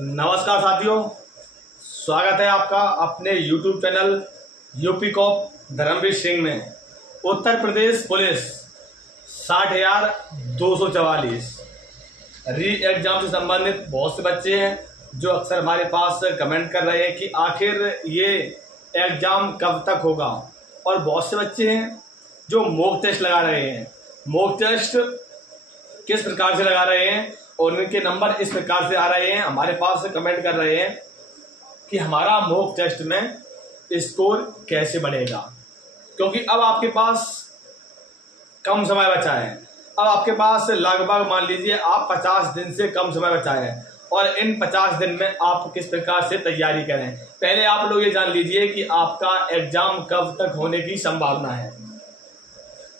नमस्कार साथियों, स्वागत है आपका अपने YouTube channel UP cop Dharmveer Singh में। उत्तर प्रदेश पुलिस 60,244 री एग्जाम से संबंधित बहुत से बच्चे हैं जो अक्सर हमारे पास कमेंट कर रहे हैं कि आखिर ये एग्जाम कब तक होगा। और बहुत से बच्चे हैं जो मॉक टेस्ट लगा रहे हैं। मॉक टेस्ट किस प्रकार से लगा रहे हैं और उनके नंबर इस प्रकार से आ रहे हैं, हमारे पास कमेंट कर रहे हैं कि हमारा मॉक टेस्ट में स्कोर कैसे बढ़ेगा, क्योंकि अब आपके पास कम समय बचा है। अब आपके पास लगभग मान लीजिए आप 50 दिन से कम समय बचा है और इन 50 दिन में आप किस प्रकार से तैयारी करें। पहले आप लोग ये जान लीजिए कि आपका एग्जाम कब तक होने की संभावना है।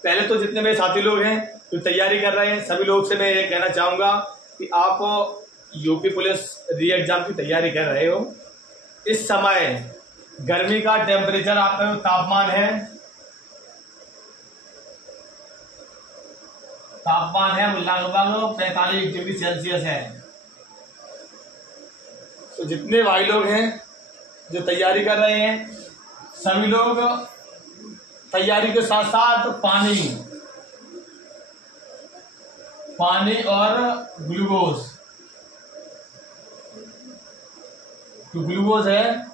पहले तो जितने मेरे साथी लोग हैं जो तैयारी कर रहे हैं, सभी लोग से मैं ये कहना चाहूंगा कि आप यूपी पुलिस री एग्जाम की तैयारी कर रहे हो। इस समय गर्मी का टेम्परेचर आपका जो तापमान है वो लगभग 45 डिग्री सेल्सियस है। तो जितने भाई लोग हैं जो तैयारी कर रहे हैं, सभी लोग तैयारी के साथ साथ पानी और ग्लूकोज है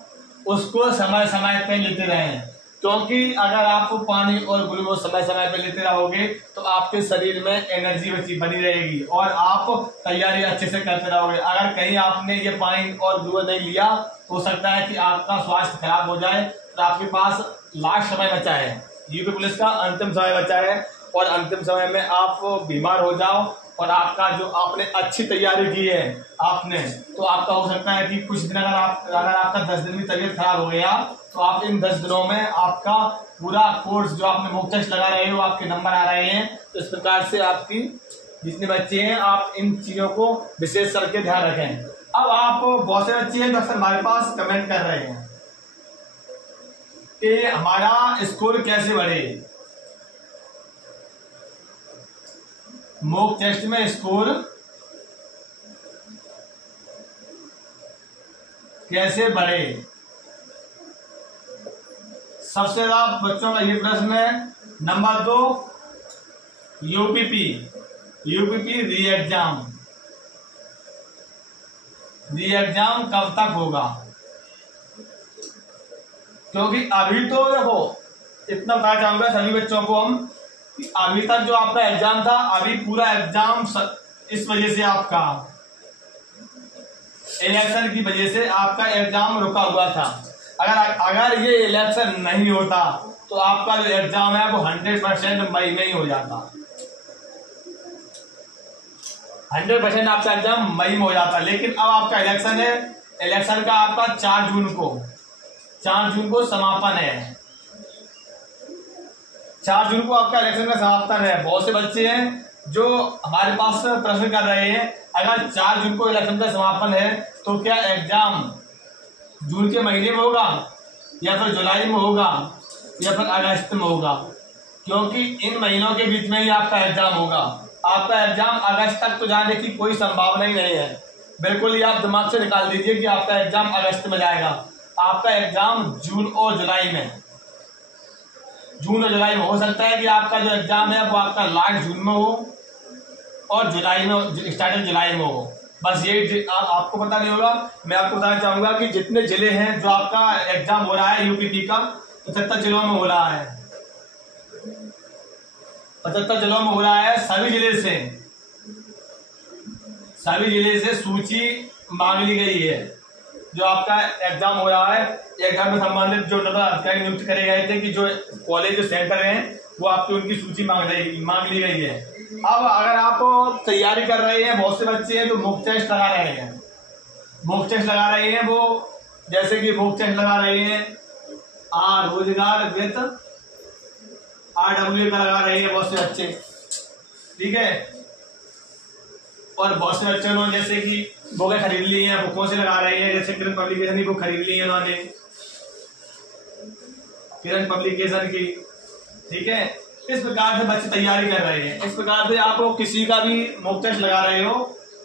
उसको समय समय पे लेते रहें, क्योंकि अगर आप पानी और ग्लूकोज समय समय पे लेते रहोगे तो आपके शरीर में एनर्जी बनी रहेगी और आप तैयारी अच्छे से करते रहोगे। अगर कहीं आपने ये पानी और ग्लूकोज नहीं लिया तो हो सकता है कि आपका स्वास्थ्य खराब हो जाए। तो आपके पास लास्ट समय बचा है, यूपी पुलिस का अंतिम समय बचा है और अंतिम समय में आप बीमार हो जाओ और आपका जो आपने अच्छी तैयारी की है आपने, तो आपका हो सकता है कि कुछ दिन अगर आपका 10 दिन में तबीयत खराब हो गया तो आप इन 10 दिनों में आपका पूरा कोर्स जो आपने मॉक टेस्ट लगा रहे हो आपके नंबर आ रहे हैं। तो इस प्रकार से आपकी जितने बच्चे हैं आप इन चीजों को विशेष करके ध्यान रखें। अब आप बहुत से बच्चे हैं जो अक्सर हमारे पास कमेंट कर रहे हैं कि हमारा स्कोर कैसे बढ़े, मॉक टेस्ट में स्कोर कैसे बढ़े। सबसे ज्यादा बच्चों का ये प्रश्न है। नंबर 2, यूपीपी री एग्जाम कब तक होगा, क्योंकि अभी तो देखो इतना बताना चाहूंगा सभी बच्चों को हम कि अभी तक जो आपका एग्जाम था, अभी पूरा एग्जाम इस वजह से आपका इलेक्शन की वजह से आपका एग्जाम रुका हुआ था। अगर ये इलेक्शन नहीं होता तो आपका जो एग्जाम है वो 100% मई में ही हो जाता। 100% आपका एग्जाम मई में हो जाता। लेकिन अब आपका इलेक्शन है, इलेक्शन का आपका 4 जून को समापन है। 4 जून को आपका इलेक्शन का समापन है। बहुत से बच्चे हैं जो हमारे पास प्रश्न कर रहे हैं, अगर 4 जून को इलेक्शन का समापन है तो क्या एग्जाम जून के महीने में होगा या फिर जुलाई में होगा या फिर अगस्त में होगा, क्योंकि इन महीनों के बीच में ही आपका एग्जाम होगा। आपका एग्जाम अगस्त तक तो जाने की कोई संभावना ही नहीं है। बिल्कुल ही आप दिमाग से निकाल दीजिए कि आपका एग्जाम अगस्त में जाएगा। आपका एग्जाम जून और जुलाई में हो सकता है कि आपका जो एग्जाम है वो आपका लास्ट जून में हो और जुलाई में स्टार्टिंग जुलाई में हो। बस ये आपको पता नहीं होगा। मैं आपको बताना चाहूंगा कि जितने जिले हैं जो आपका एग्जाम हो रहा है यूपीपी का, 75 जिलों में हो रहा है। 75 जिलों में हो रहा है। सभी जिले से सूची मांग ली गई है। जो आपका एग्जाम हो रहा है, एग्जाम में संबंधित जो नोडल अधिकारी नियुक्त करे गए थे कि जो कॉलेज जो सेंटर हैं वो आपकी उनकी सूची मांग ली गई है। अब अगर आप तैयारी कर रहे हैं, बहुत से बच्चे हैं तो मॉक टेस्ट लगा रहे हैं वो, जैसे कि मॉक टेस्ट लगा रहे हैं रोजगार वित्त RW का लगा रहे हैं बहुत से बच्चे, ठीक है। और बहुत से बच्चों ने जैसे कि बुकें खरीद ली हैं, बुकों से लगा रहे हैं, जैसे किरण पब्लिकेशन की बुक खरीद ली है उन्होंने, किरण पब्लिकेशन की, ठीक है। इस प्रकार से बच्चे तैयारी कर रहे हैं। इस प्रकार से आप किसी का भी मॉक टेस्ट लगा रहे हो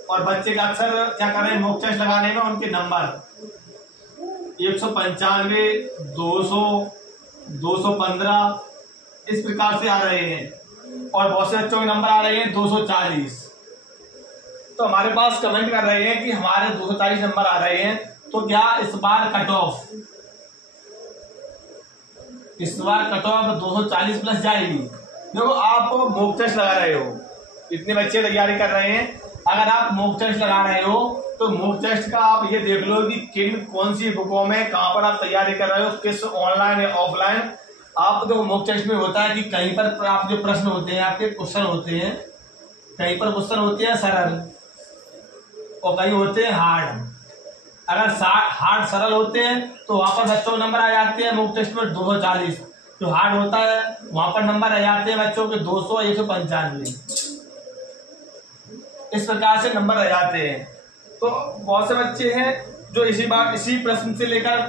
और बच्चे का अक्सर क्या कर रहे हैं, मॉक टेस्ट लगाने में उनके नंबर 195, 200, 215 इस प्रकार से आ रहे हैं और बहुत से बच्चों के नंबर आ रहे हैं 240। तो हमारे पास कमेंट कर रहे हैं कि हमारे 240 नंबर आ रहे हैं, तो क्या इस बार कट ऑफ 240 प्लस जाएगी? देखो, आप मॉक टेस्ट लगा रहे हो, इतने बच्चे तैयारी कर रहे हैं, अगर आप मॉक टेस्ट लगा रहे हो तो मॉक टेस्ट का आप ये देख लो कि कौन सी बुकों में कहां पर आप तैयारी कर रहे हो, किस ऑनलाइन या ऑफलाइन। आप देखो मॉक टेस्ट में होता है कि कहीं पर आप जो प्रश्न होते हैं, आपके क्वेश्चन होते हैं, कहीं पर क्वेश्चन होते हैं सरल और कहीं होते हैं हार्ड। अगर हार्ड सरल होते हैं तो वहां पर बच्चों के नंबर आ जाते हैं मॉक टेस्ट में 240, जो हार्ड होता है वहां पर नंबर आ जाते हैं बच्चों के 200, 195 इस प्रकार से नंबर आ जाते हैं। तो बहुत से बच्चे हैं जो इसी प्रश्न से लेकर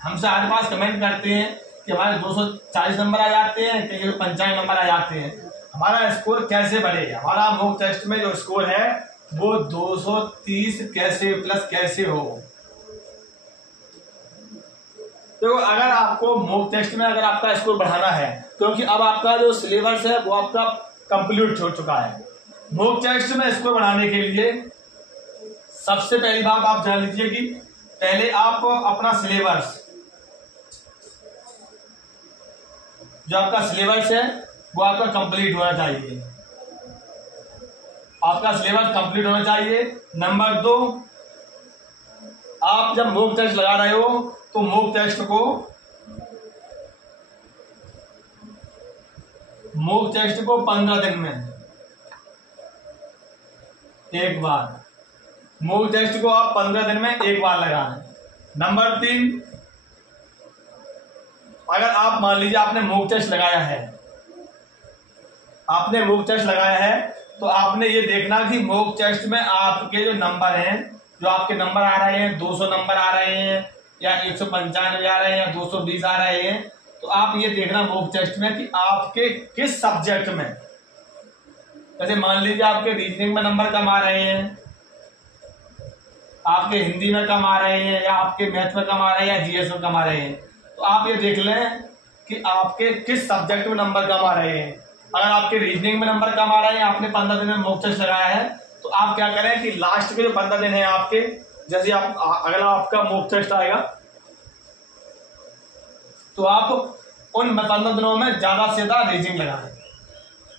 हमसे हमारे पास कमेंट करते हैं कि हमारे 240 नंबर आ जाते हैं, कहीं 195 नंबर आ जाते हैं, हमारा स्कोर कैसे बढ़े, हमारा मॉक टेस्ट में जो स्कोर है वो 230 कैसे प्लस कैसे हो। देखो, अगर आपको मॉक टेस्ट में अगर आपका स्कोर बढ़ाना है, क्योंकि अब आपका जो सिलेबस है वो आपका कंप्लीट हो चुका है, मॉक टेस्ट में स्कोर बढ़ाने के लिए सबसे पहली बात आप जान लीजिए कि पहले आप अपना सिलेबस, जो आपका सिलेबस है वो आपका कंप्लीट होना चाहिए, आपका सिलेबस कंप्लीट होना चाहिए। नंबर 2, आप जब मॉक टेस्ट लगा रहे हो तो मॉक टेस्ट को 15 दिन में एक बार, मॉक टेस्ट को आप 15 दिन में एक बार लगाएं। नंबर 3, अगर आप मान लीजिए आपने मॉक टेस्ट लगाया है, तो आपने ये देखना कि मॉक टेस्ट में आपके जो नंबर हैं, जो आपके नंबर आ रहे हैं 200 नंबर आ रहे हैं या 195 आ रहे हैं या 220 आ रहे हैं, तो आप ये देखना मॉक टेस्ट में कि आपके किस सब्जेक्ट में, जैसे मान लीजिए आपके रीजनिंग में नंबर कम आ रहे हैं, आपके हिंदी में कम आ रहे हैं, या आपके मैथ में कम आ रहे हैं, या जीएस में कम आ रहे हैं, तो आप ये देख लें कि आपके किस सब्जेक्ट में नंबर कम आ रहे हैं। अगर आपके रीजनिंग में नंबर कम आ रहे हैं, आपने 15 दिन में मॉक टेस्ट लगाया है, तो आप क्या करें कि लास्ट के जो 15 दिन है आपके, जैसे आप अगला आपका मॉक टेस्ट आएगा तो आप उन 15 दिनों में ज्यादा से ज्यादा रीजनिंग लगाएं।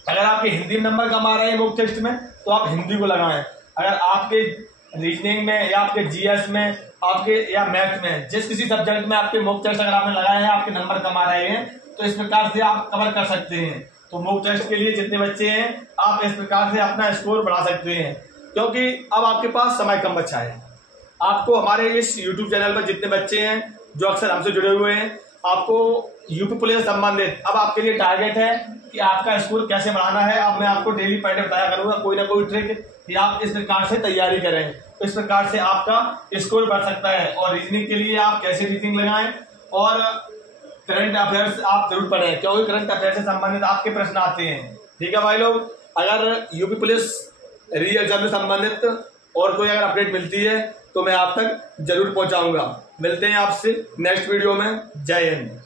अगर आपके हिंदी में नंबर कम आ रहे हैं मॉक टेस्ट में, तो आप हिंदी को लगाएं। अगर आपके रीजनिंग में या आपके जीएस में, आपके या मैथ में, जिस किसी सब्जेक्ट में आपके मॉक टेस्ट अगर आपने लगाए हैं, आपके नंबर कम आ रहे हैं, तो इस प्रकार से आप कवर कर सकते हैं। तो मॉक टेस्ट के लिए जितने बच्चे हैं, आप इस प्रकार से अपना स्कोर बढ़ा सकते हैं, क्योंकि अब आपके पास समय कम बचा है। आपको हमारे इस यूट्यूब चैनल पर जितने बच्चे हैं जो अक्सर हमसे जुड़े हुए हैं, आपको यूपी पुलिस से संबंधित अब आपके लिए टारगेट है कि आपका स्कोर कैसे बढ़ाना है। अब मैं आपको डेली पर डे बताया करूंगा कोई ना कोई ट्रिक कि आप इस प्रकार से तैयारी करें, तो इस प्रकार से आपका स्कोर बढ़ सकता है। और रीजनिंग के लिए आप कैसे रीजनिंग लगाएं, और करंट अफेयर्स आप जरूर पढ़ें, क्योंकि करंट अफेयर से संबंधित आपके प्रश्न आते हैं। ठीक है भाई लोग, अगर यूपी पुलिस री एग्जाम से संबंधित और कोई अगर अपडेट मिलती है तो मैं आप तक जरूर पहुंचाऊंगा। मिलते हैं आपसे नेक्स्ट वीडियो में। जय हिंद।